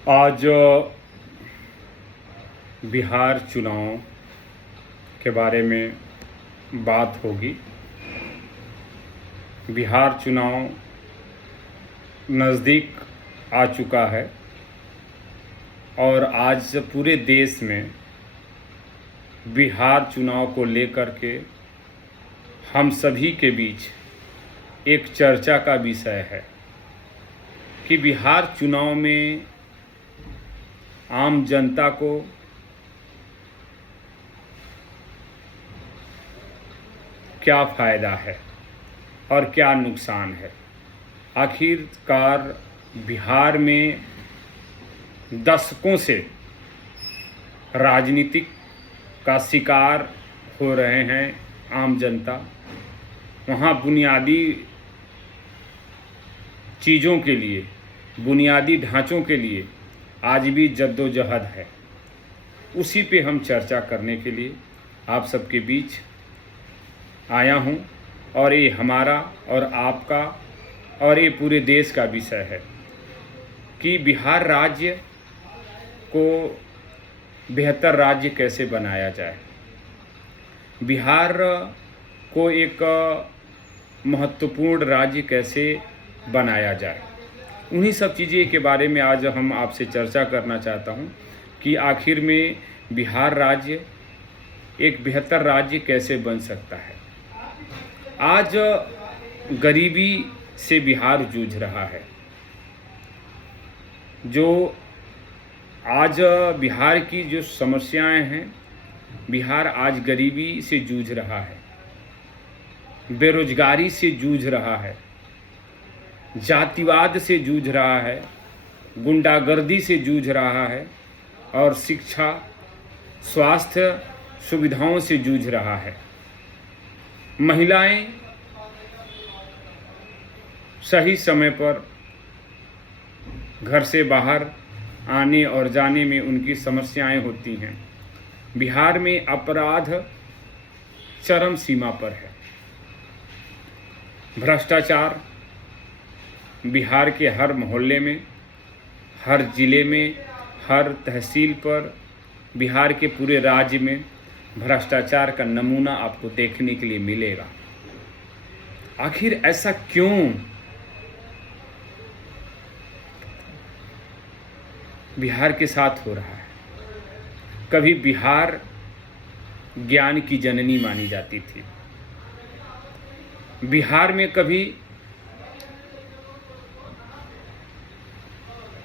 आज बिहार चुनाव के बारे में बात होगी। बिहार चुनाव नज़दीक आ चुका है और आज पूरे देश में बिहार चुनाव को लेकर के हम सभी के बीच एक चर्चा का विषय है कि बिहार चुनाव में आम जनता को क्या फ़ायदा है और क्या नुकसान है। आखिरकार बिहार में दशकों से राजनीतिक का शिकार हो रहे हैं आम जनता। वहाँ बुनियादी चीज़ों के लिए, बुनियादी ढांचों के लिए आज भी जद्दोजहद है। उसी पे हम चर्चा करने के लिए आप सबके बीच आया हूँ और ये हमारा और आपका और ये पूरे देश का विषय है कि बिहार राज्य को बेहतर राज्य कैसे बनाया जाए, बिहार को एक महत्वपूर्ण राज्य कैसे बनाया जाए। उन्हीं सब चीज़ें के बारे में आज हम आपसे चर्चा करना चाहता हूं कि आखिर में बिहार राज्य एक बेहतर राज्य कैसे बन सकता है। आज गरीबी से बिहार जूझ रहा है। जो आज बिहार की जो समस्याएं हैं, बिहार आज गरीबी से जूझ रहा है, बेरोजगारी से जूझ रहा है, जातिवाद से जूझ रहा है, गुंडागर्दी से जूझ रहा है और शिक्षा, स्वास्थ्य सुविधाओं से जूझ रहा है। महिलाएं सही समय पर घर से बाहर आने और जाने में उनकी समस्याएं होती हैं। बिहार में अपराध चरम सीमा पर है। भ्रष्टाचार बिहार के हर मोहल्ले में, हर ज़िले में, हर तहसील पर, बिहार के पूरे राज्य में भ्रष्टाचार का नमूना आपको देखने के लिए मिलेगा। आखिर ऐसा क्यों बिहार के साथ हो रहा है? कभी बिहार ज्ञान की जननी मानी जाती थी। बिहार में कभी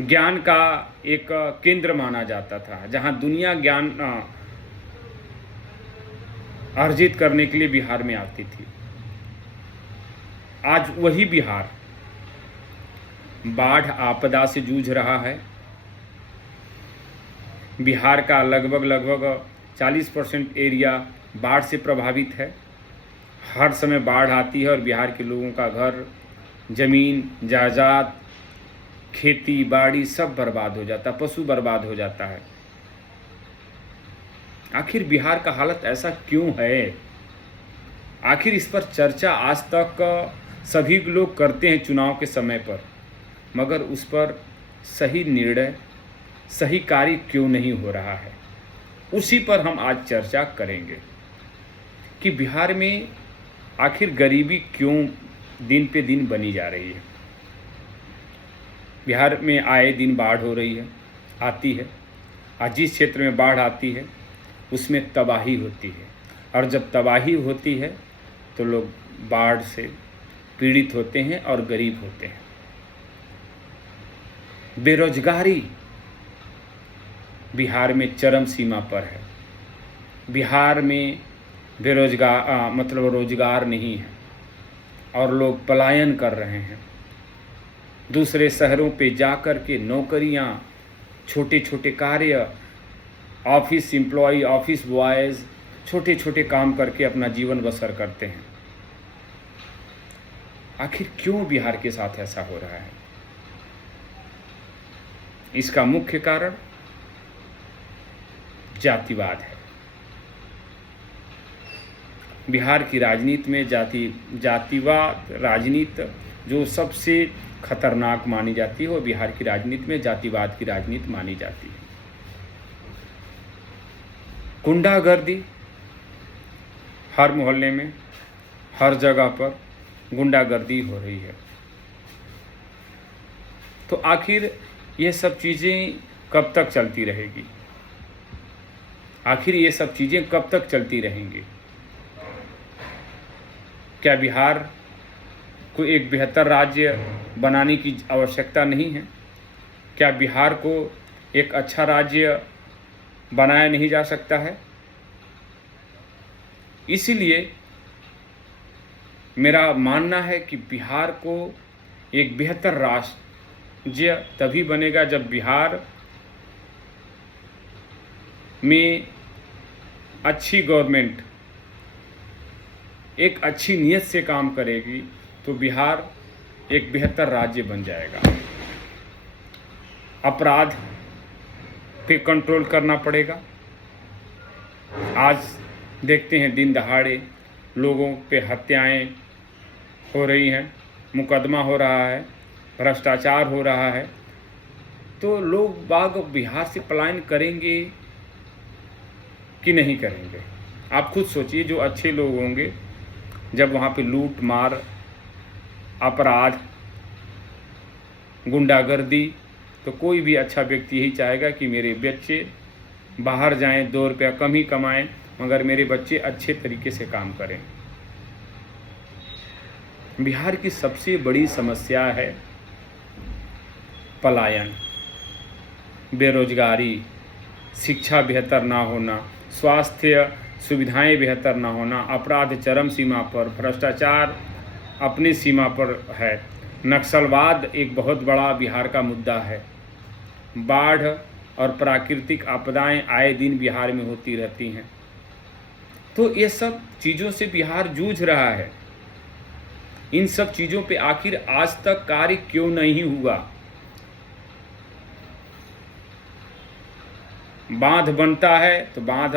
ज्ञान का एक केंद्र माना जाता था, जहां दुनिया ज्ञान अर्जित करने के लिए बिहार में आती थी। आज वही बिहार बाढ़ आपदा से जूझ रहा है। बिहार का लगभग 40% एरिया बाढ़ से प्रभावित है। हर समय बाढ़ आती है और बिहार के लोगों का घर, जमीन, जायदाद, खेती बाड़ी सब बर्बाद हो जाता है, पशु बर्बाद हो जाता है। आखिर बिहार का हालत ऐसा क्यों है? आखिर इस पर चर्चा आज तक सभी लोग करते हैं चुनाव के समय पर, मगर उस पर सही निर्णय, सही कार्य क्यों नहीं हो रहा है। उसी पर हम आज चर्चा करेंगे कि बिहार में आखिर गरीबी क्यों दिन पे दिन बनी जा रही है। बिहार में आए दिन बाढ़ हो रही है, आती है। आज जिस क्षेत्र में बाढ़ आती है उसमें तबाही होती है, और जब तबाही होती है तो लोग बाढ़ से पीड़ित होते हैं और गरीब होते हैं। बेरोजगारी बिहार में चरम सीमा पर है। बिहार में रोजगार नहीं है और लोग पलायन कर रहे हैं। दूसरे शहरों पे जाकर के नौकरियां, छोटे छोटे कार्य, ऑफिस एम्प्लॉय, ऑफिस बॉयज़ छोटे छोटे काम करके अपना जीवन बसर करते हैं। आखिर क्यों बिहार के साथ ऐसा हो रहा है? इसका मुख्य कारण जातिवाद है। बिहार की राजनीति में जातिवाद राजनीति जो सबसे खतरनाक मानी जाती है वो बिहार की राजनीति में जातिवाद की राजनीति मानी जाती है। गुंडागर्दी हर मोहल्ले में, हर जगह पर गुंडागर्दी हो रही है। तो आखिर ये सब चीज़ें कब तक चलती रहेगी? आखिर ये सब चीज़ें कब तक चलती रहेंगी? क्या बिहार को एक बेहतर राज्य बनाने की आवश्यकता नहीं है? क्या बिहार को एक अच्छा राज्य बनाया नहीं जा सकता है? इसीलिए मेरा मानना है कि बिहार को एक बेहतर राज्य तभी बनेगा जब बिहार में अच्छी गवर्नमेंट एक अच्छी नीयत से काम करेगी तो बिहार एक बेहतर राज्य बन जाएगा। अपराध पे कंट्रोल करना पड़ेगा। आज देखते हैं दिन दहाड़े लोगों पे हत्याएं हो रही हैं, मुकदमा हो रहा है, भ्रष्टाचार हो रहा है। तो लोग बाग बिहार से पलायन करेंगे कि नहीं करेंगे? आप खुद सोचिए। जो अच्छे लोग होंगे, जब वहाँ पे लूट मार, अपराध, गुंडागर्दी, तो कोई भी अच्छा व्यक्ति यही चाहेगा कि मेरे बच्चे बाहर जाएं, 2 रुपया कम ही कमाएं, मगर मेरे बच्चे अच्छे तरीके से काम करें। बिहार की सबसे बड़ी समस्या है पलायन, बेरोजगारी, शिक्षा बेहतर ना होना, स्वास्थ्य सुविधाएं बेहतर ना होना, अपराध चरम सीमा पर, भ्रष्टाचार अपनी सीमा पर है, नक्सलवाद एक बहुत बड़ा बिहार का मुद्दा है, बाढ़ और प्राकृतिक आपदाएं आए दिन बिहार में होती रहती हैं। तो ये सब चीज़ों से बिहार जूझ रहा है। इन सब चीज़ों पे आखिर आज तक कार्य क्यों नहीं हुआ? बांध बनता है तो बांध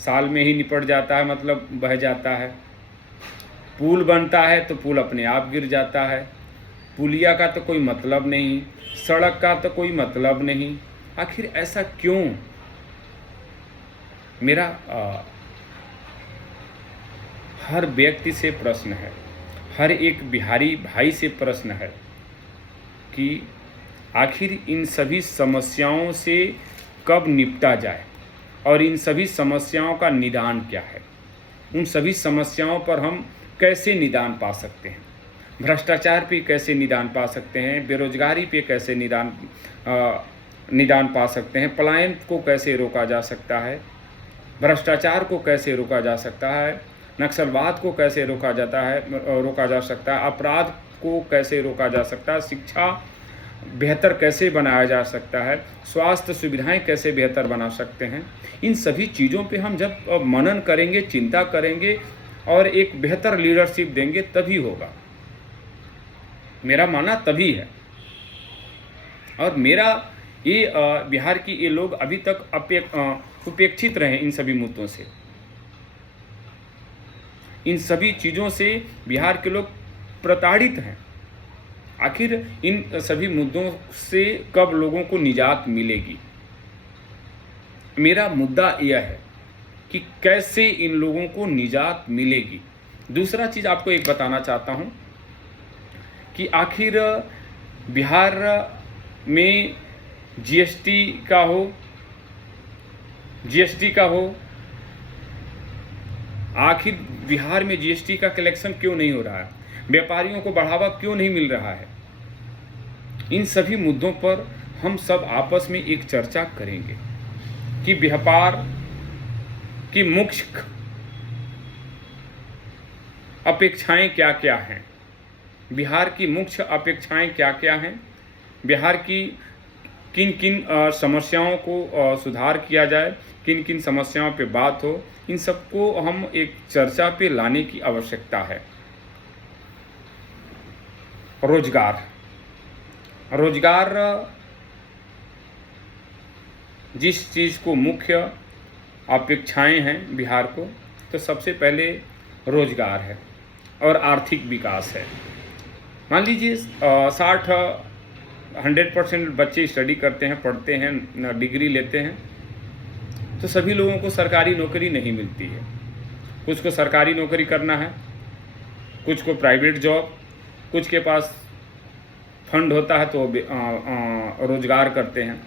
साल में ही निपट जाता है, मतलब बह जाता है। पुल बनता है तो पुल अपने आप गिर जाता है। पुलिया का तो कोई मतलब नहीं, सड़क का तो कोई मतलब नहीं। आखिर ऐसा क्यों? मेरा हर व्यक्ति से प्रश्न है, हर एक बिहारी भाई से प्रश्न है कि आखिर इन सभी समस्याओं से कब निपटा जाए और इन सभी समस्याओं का निदान क्या है? उन सभी समस्याओं पर हम कैसे निदान पा सकते हैं? भ्रष्टाचार पे कैसे निदान पा सकते हैं? बेरोजगारी पे कैसे निदान पा सकते हैं? पलायन को कैसे रोका जा सकता है? भ्रष्टाचार को कैसे रोका जा सकता है? नक्सलवाद को कैसे रोका जा सकता है? अपराध को कैसे रोका जा सकता है? शिक्षा बेहतर कैसे बनाया जा सकता है? स्वास्थ्य सुविधाएं कैसे बेहतर बना सकते हैं? इन सभी चीज़ों पे हम जब मनन करेंगे, चिंता करेंगे और एक बेहतर लीडरशिप देंगे तभी होगा। मेरा मानना तभी है। और मेरा ये बिहार की ये लोग अभी तक उपेक्षित रहे इन सभी मुद्दों से। इन सभी चीज़ों से बिहार के लोग प्रताड़ित हैं। आखिर इन सभी मुद्दों से कब लोगों को निजात मिलेगी? मेरा मुद्दा यह है कि कैसे इन लोगों को निजात मिलेगी। दूसरा चीज़ आपको एक बताना चाहता हूं कि आखिर बिहार में जीएसटी का हो, आखिर बिहार में जीएसटी का कलेक्शन क्यों नहीं हो रहा है? व्यापारियों को बढ़ावा क्यों नहीं मिल रहा है? इन सभी मुद्दों पर हम सब आपस में एक चर्चा करेंगे कि व्यापार की मुख्य अपेक्षाएं क्या क्या हैं, बिहार की मुख्य अपेक्षाएं क्या क्या हैं, बिहार की किन किन समस्याओं को सुधार किया जाए, किन किन समस्याओं पे बात हो, इन सबको हम एक चर्चा पे लाने की आवश्यकता है। रोजगार जिस चीज़ को मुख्य अपेक्षाएं हैं बिहार को, तो सबसे पहले रोजगार है और आर्थिक विकास है। मान लीजिए 100% बच्चे स्टडी करते हैं, पढ़ते हैं, डिग्री लेते हैं, तो सभी लोगों को सरकारी नौकरी नहीं मिलती है। कुछ को सरकारी नौकरी करना है, कुछ को प्राइवेट जॉब, कुछ के पास फंड होता है तो रोजगार करते हैं,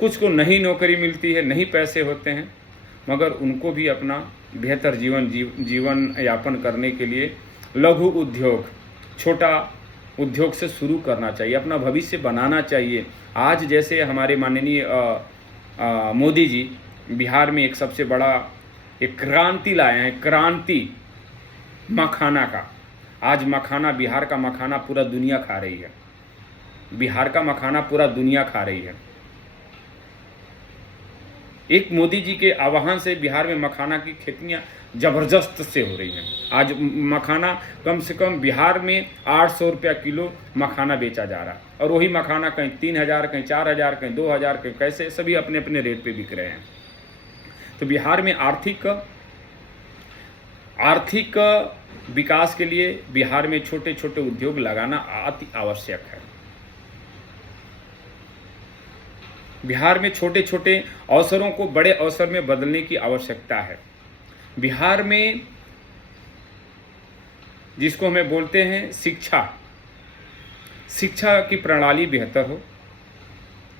कुछ को नहीं नौकरी मिलती है, नहीं पैसे होते हैं, मगर उनको भी अपना बेहतर जीवन यापन करने के लिए लघु उद्योग, छोटा उद्योग से शुरू करना चाहिए, अपना भविष्य बनाना चाहिए। आज जैसे हमारे माननीय मोदी जी बिहार में एक सबसे बड़ा एक क्रांति लाए हैं, क्रांति मखाना का। आज मखाना, बिहार का मखाना पूरा दुनिया खा रही है, बिहार का मखाना पूरा दुनिया खा रही है। एक मोदी जी के आह्वान से बिहार में मखाना की खेतियां जबरदस्त से हो रही हैं। आज मखाना कम से कम बिहार में 800 रुपया किलो मखाना बेचा जा रहा है, और वही मखाना कहीं 3000, कहीं 4000, कहीं 2000, कहीं कैसे, सभी अपने अपने रेट पे बिक रहे हैं। तो बिहार में आर्थिक विकास के लिए बिहार में छोटे छोटे उद्योग लगाना अति आवश्यक है। बिहार में छोटे छोटे अवसरों को बड़े अवसर में बदलने की आवश्यकता है। बिहार में जिसको हमें बोलते हैं शिक्षा की प्रणाली बेहतर हो,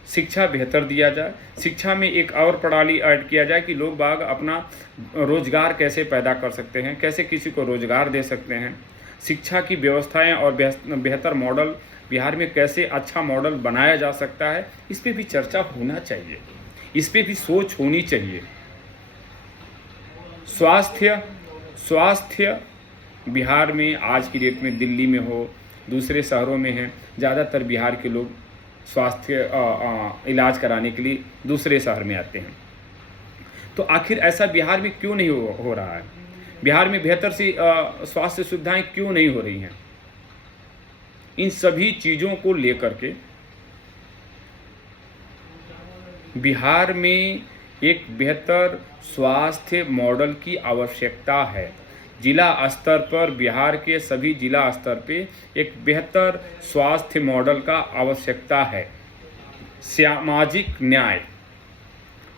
शिक्षा बेहतर दिया जाए। शिक्षा में एक और प्रणाली ऐड किया जाए कि लोग बाग अपना रोजगार कैसे पैदा कर सकते हैं, कैसे किसी को रोजगार दे सकते हैं। शिक्षा की व्यवस्थाएं और बेहतर मॉडल बिहार में कैसे अच्छा मॉडल बनाया जा सकता है, इस पे भी चर्चा होना चाहिए, इस पे भी सोच होनी चाहिए। स्वास्थ्य बिहार में आज की डेट में दिल्ली में हो, दूसरे शहरों में हैं, ज़्यादातर बिहार के लोग स्वास्थ्य इलाज कराने के लिए दूसरे शहर में आते हैं। तो आखिर ऐसा बिहार में क्यों नहीं हो रहा है? बिहार में बेहतर सी स्वास्थ्य सुविधाएं क्यों नहीं हो रही हैं? इन सभी चीज़ों को लेकर के बिहार में एक बेहतर स्वास्थ्य मॉडल की आवश्यकता है। जिला स्तर पर, बिहार के सभी जिला स्तर पे एक बेहतर स्वास्थ्य मॉडल का आवश्यकता है।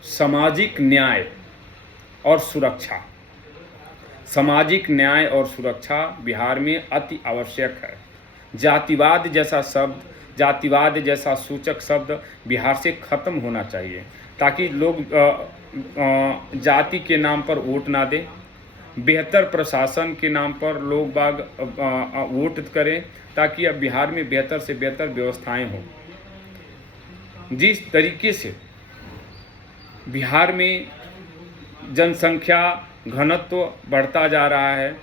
सामाजिक न्याय और सुरक्षा, सामाजिक न्याय और सुरक्षा बिहार में अति आवश्यक है। जातिवाद जैसा सूचक शब्द बिहार से खत्म होना चाहिए, ताकि लोग जाति के नाम पर वोट ना दें, बेहतर प्रशासन के नाम पर लोग बाग वोट करें, ताकि अब बिहार में बेहतर से बेहतर व्यवस्थाएं हों। जिस तरीके से बिहार में जनसंख्या घनत्व बढ़ता जा रहा है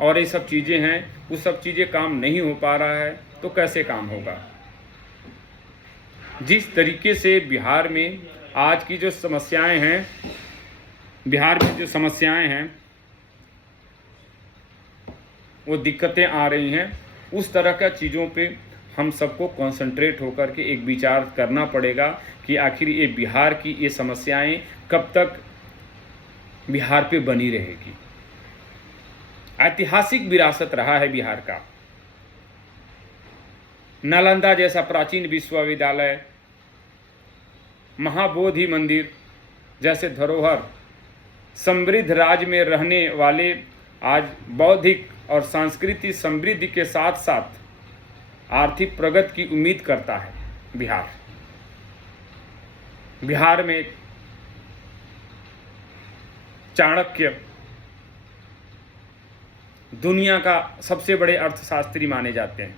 और ये सब चीज़ें हैं, वो सब चीज़ें काम नहीं हो पा रहा है, तो कैसे काम होगा? जिस तरीके से बिहार में आज की जो समस्याएं हैं, वो दिक्कतें आ रही हैं, उस तरह का चीज़ों पे हम सबको कंसंट्रेट होकर के एक विचार करना पड़ेगा कि आखिर ये बिहार की ये समस्याएं कब तक बिहार पे बनी रहेगी। ऐतिहासिक विरासत रहा है बिहार का। नालंदा जैसा प्राचीन विश्वविद्यालय, महाबोधि मंदिर जैसे धरोहर, समृद्ध राज्य में रहने वाले आज बौद्धिक और सांस्कृतिक समृद्धि के साथ साथ आर्थिक प्रगति की उम्मीद करता है बिहार में चाणक्य दुनिया का सबसे बड़े अर्थशास्त्री माने जाते हैं।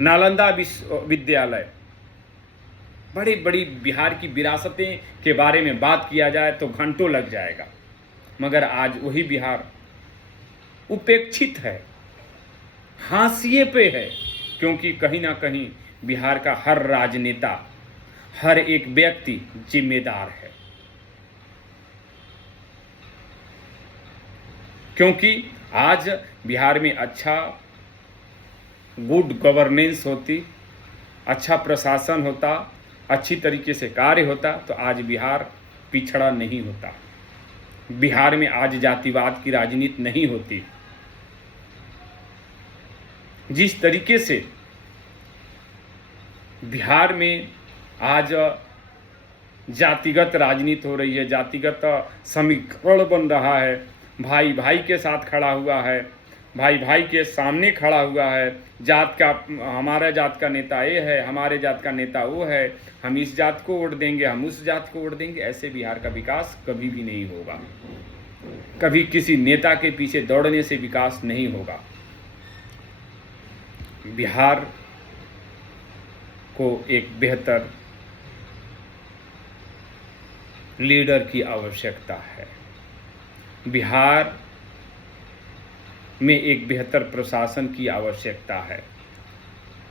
नालंदा विश्वविद्यालय, बड़ी बड़ी बिहार की विरासतें के बारे में बात किया जाए तो घंटों लग जाएगा, मगर आज वही बिहार उपेक्षित है, हाशिए पे है, क्योंकि कहीं ना कहीं बिहार का हर राजनेता, हर एक व्यक्ति जिम्मेदार है। क्योंकि आज बिहार में अच्छा गुड गवर्नेंस होती, अच्छा प्रशासन होता, अच्छी तरीके से कार्य होता, तो आज बिहार पिछड़ा नहीं होता। बिहार में आज जातिवाद की राजनीति नहीं होती। जिस तरीके से बिहार में आज जातिगत राजनीति हो रही है, जातिगत समीकरण बन रहा है, भाई भाई के साथ खड़ा हुआ है, भाई भाई के सामने खड़ा हुआ है, जात का हमारा जात का नेता ये है, हमारे जात का नेता वो है, हम इस जात को वोट देंगे, हम उस जात को वोट देंगे। ऐसे बिहार का विकास कभी भी नहीं होगा। कभी किसी नेता के पीछे दौड़ने से विकास नहीं होगा। बिहार को एक बेहतर लीडर की आवश्यकता है। बिहार में एक बेहतर प्रशासन की आवश्यकता है।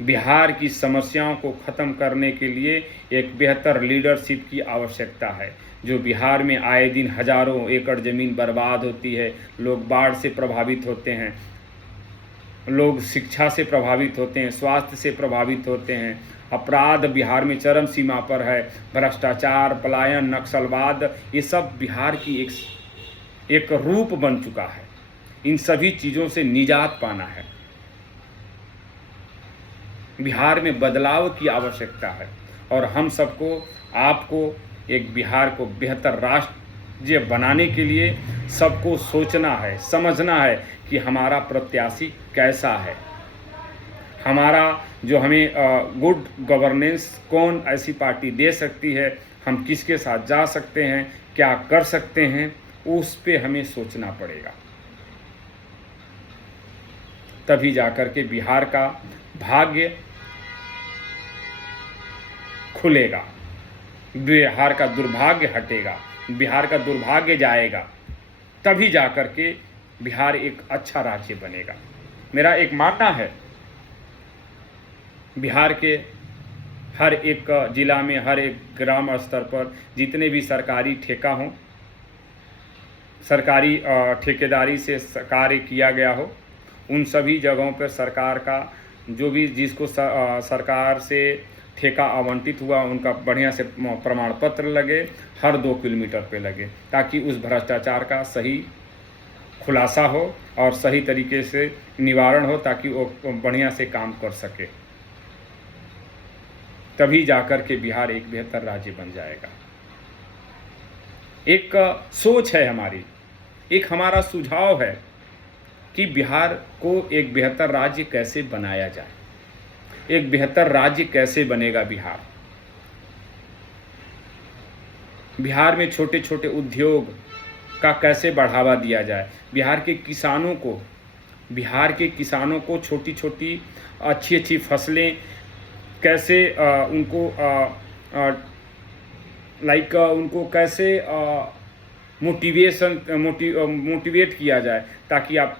बिहार की समस्याओं को ख़त्म करने के लिए एक बेहतर लीडरशिप की आवश्यकता है। जो बिहार में आए दिन हजारों एकड़ ज़मीन बर्बाद होती है, लोग बाढ़ से प्रभावित होते हैं, लोग शिक्षा से प्रभावित होते हैं, स्वास्थ्य से प्रभावित होते हैं, अपराध बिहार में चरम सीमा पर है, भ्रष्टाचार, पलायन, नक्सलवाद, ये सब बिहार की एक रूप बन चुका है। इन सभी चीज़ों से निजात पाना है। बिहार में बदलाव की आवश्यकता है और हम सबको, आपको एक बिहार को बेहतर राज्य बनाने के लिए सबको सोचना है, समझना है कि हमारा प्रत्याशी कैसा है, हमारा जो हमें गुड गवर्नेंस कौन ऐसी पार्टी दे सकती है, हम किसके साथ जा सकते हैं, क्या कर सकते हैं, उस पे हमें सोचना पड़ेगा। तभी जाकर के बिहार का भाग्य खुलेगा, बिहार का दुर्भाग्य हटेगा, बिहार का दुर्भाग्य जाएगा, तभी जाकर के बिहार एक अच्छा राज्य बनेगा। मेरा एक मानना है, बिहार के हर एक जिला में, हर एक ग्राम स्तर पर जितने भी सरकारी ठेका हों, सरकारी ठेकेदारी से कार्य किया गया हो, उन सभी जगहों पर सरकार का जो भी जिसको सरकार से ठेका आवंटित हुआ, उनका बढ़िया से प्रमाण पत्र लगे, हर 2 किलोमीटर पे लगे, ताकि उस भ्रष्टाचार का सही खुलासा हो और सही तरीके से निवारण हो, ताकि वो बढ़िया से काम कर सके। तभी जाकर के बिहार एक बेहतर राज्य बन जाएगा। एक सोच है हमारी, एक हमारा सुझाव है कि बिहार को एक बेहतर राज्य कैसे बनाया जाए, एक बेहतर राज्य कैसे बनेगा बिहार। बिहार में छोटे छोटे उद्योग का कैसे बढ़ावा दिया जाए, बिहार के किसानों को छोटी छोटी अच्छी अच्छी फसलें कैसे उनको कैसे मोटिवेट किया जाए, ताकि आप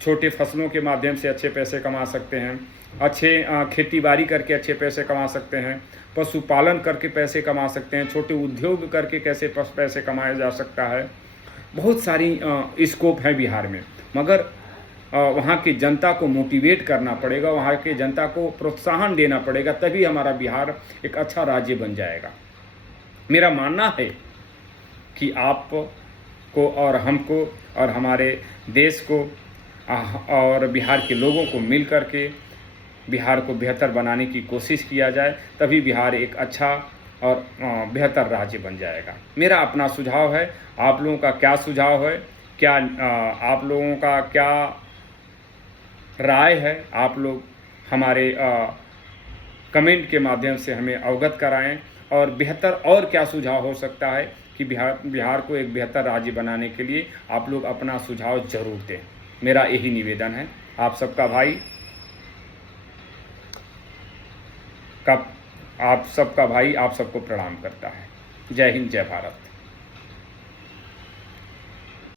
छोटे फसलों के माध्यम से अच्छे पैसे कमा सकते हैं, अच्छे खेती-बाड़ी करके अच्छे पैसे कमा सकते हैं, पशुपालन करके पैसे कमा सकते हैं, छोटे उद्योग करके कैसे पैसे कमाया जा सकता है। बहुत सारी स्कोप है बिहार में, मगर वहाँ की जनता को मोटिवेट करना पड़ेगा, वहाँ के जनता को प्रोत्साहन देना पड़ेगा, तभी हमारा बिहार एक अच्छा राज्य बन जाएगा। मेरा मानना है कि आपको और हमको और हमारे देश को और बिहार के लोगों को मिल कर के बिहार को बेहतर बनाने की कोशिश किया जाए, तभी बिहार एक अच्छा और बेहतर राज्य बन जाएगा। मेरा अपना सुझाव है, आप लोगों का क्या सुझाव है, क्या आप लोगों का क्या राय है, आप लोग हमारे कमेंट के माध्यम से हमें अवगत कराएं, और बेहतर और क्या सुझाव हो सकता है कि बिहार को एक बेहतर राज्य बनाने के लिए आप लोग अपना सुझाव जरूर दें। मेरा यही निवेदन है। आप सबका भाई आप सबको प्रणाम करता है। जय हिंद, जय भारत।